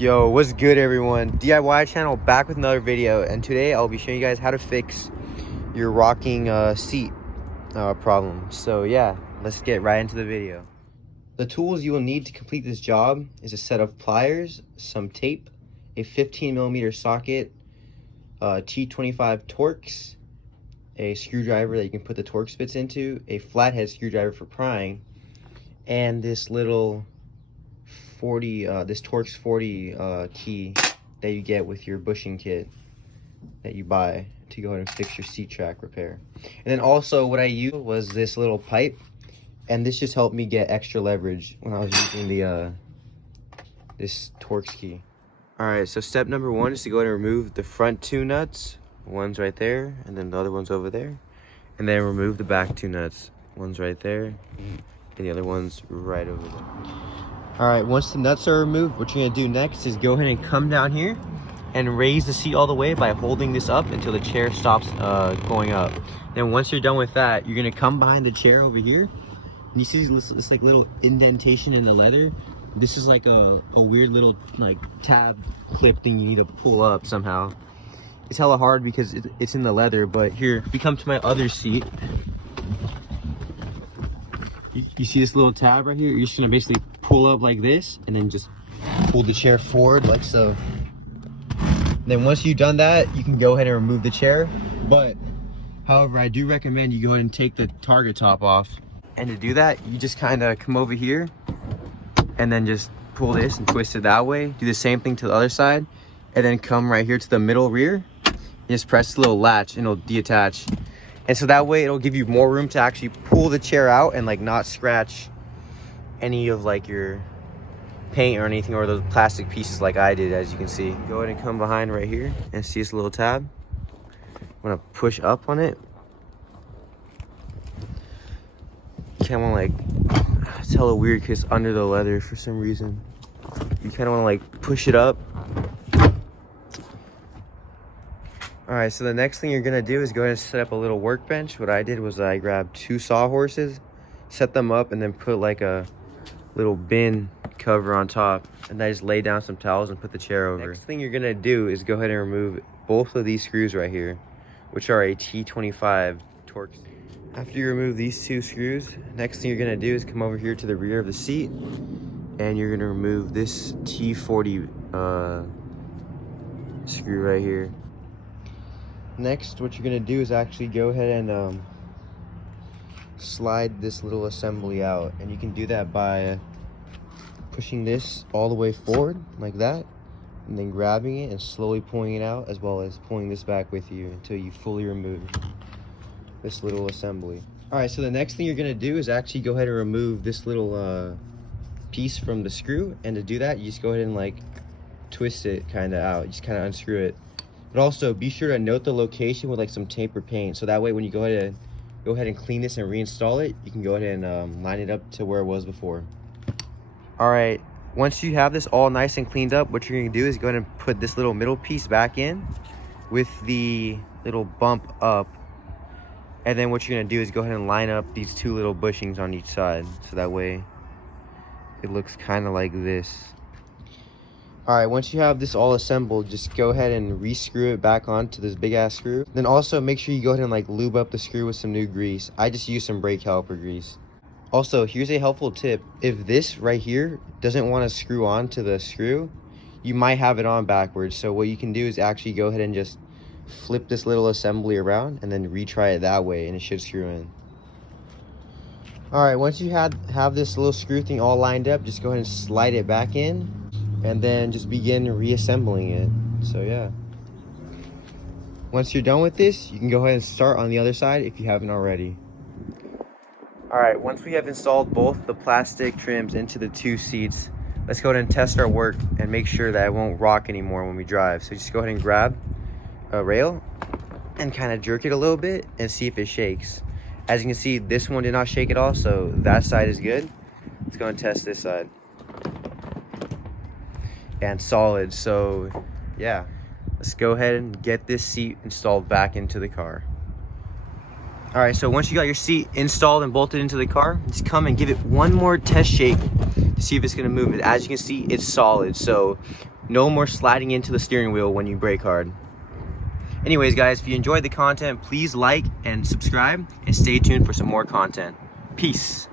Yo, what's good everyone? DIY channel back with another video, and today I'll be showing you guys how to fix your rocking seat problem. So yeah, let's get right into the video. The tools you will need to complete this job is a set of pliers, some tape, a 15mm socket, T25 Torx, a screwdriver that you can put the Torx bits into, a flathead screwdriver for prying, and this little this Torx 40 key that you get with your bushing kit that you buy to go ahead and fix your seat track repair. And then also what I used was this little pipe, and this just helped me get extra leverage when I was using the this Torx key. All right, so step number one is to go ahead and remove the front two nuts. One's right there, and then the other one's over there. And then remove the back two nuts. One's right there, and the other one's right over there. All right, once the nuts are removed, what you're gonna do next is go ahead and come down here and raise the seat all the way by holding this up until the chair stops going up. Then once you're done with that, you're gonna come behind the chair over here. And you see this like little indentation in the leather? This is like a weird little like tab clip thing you need to pull up somehow. It's hella hard because it's in the leather, but here, if we come to my other seat, you see this little tab right here? You're just gonna basically pull up like this and then just pull the chair forward like so. Then once you've done that, you can go ahead and remove the chair. But however, I do recommend you go ahead and take the target top off. And to do that, you just kind of come over here and then just pull this and twist it that way. Do the same thing to the other side, and then come right here to the middle rear. Just press the little latch and it'll detach. And so that way it'll give you more room to actually pull the chair out and like not scratch any of like your paint or anything, or those plastic pieces like I did, as you can see. Go ahead and come behind right here and see this little tab. I'm gonna push up on it. You kind of want to like, it's hella weird because it's under the leather for some reason. You kind of want to like push it up. All right, so the next thing you're gonna do is go ahead and set up a little workbench. What I did was I grabbed 2 sawhorses, set them up, and then put like a little bin cover on top, and I just lay down some towels and put the chair over. Next thing you're gonna do is go ahead and remove both of these screws right here, which are a T25 Torx. After you remove these 2 screws, next thing you're gonna do is come over here to the rear of the seat, and you're gonna remove this T40 screw right here. Next, what you're gonna do is actually go ahead and slide this little assembly out, and you can do that by pushing this all the way forward like that, and then grabbing it and slowly pulling it out, as well as pulling this back with you until you fully remove this little assembly. All right, so the next thing you're gonna do is actually go ahead and remove this little piece from the screw, and to do that, you just go ahead and like twist it kind of out. You just kind of unscrew it. But also be sure to note the location with like some tape or paint, so that way when you go ahead and clean this and reinstall it, you can go ahead and line it up to where it was before. All right, once you have this all nice and cleaned up, what you're gonna do is go ahead and put this little middle piece back in with the little bump up. And then what you're gonna do is go ahead and line up these 2 little bushings on each side, so that way it looks kind of like this. All right, once you have this all assembled, just go ahead and re-screw it back onto this big ass screw. Then also make sure you go ahead and like lube up the screw with some new grease. I just use some brake caliper grease. Also, here's a helpful tip. If this right here doesn't want to screw on to the screw, you might have it on backwards. So what you can do is actually go ahead and just flip this little assembly around and then retry it that way, and it should screw in. All right, once you have this little screw thing all lined up, just go ahead and slide it back in, and then just begin reassembling it. So yeah, once you're done with this, you can go ahead and start on the other side if you haven't already. All right, once we have installed both the plastic trims into the 2 seats, let's go ahead and test our work and make sure that it won't rock anymore when we drive. So just go ahead and grab a rail and kind of jerk it a little bit and see if it shakes. As you can see, this one did not shake at all, so that side is good. Let's go and test this side. And solid. So yeah, let's go ahead and get this seat installed back into the car. All right, so once you got your seat installed and bolted into the car, just come and give it one more test shake to see if it's gonna move. And as you can see, it's solid. So No more sliding into the steering wheel when you brake hard. Anyways, guys, if you enjoyed the content, please like and subscribe and stay tuned for some more content. Peace.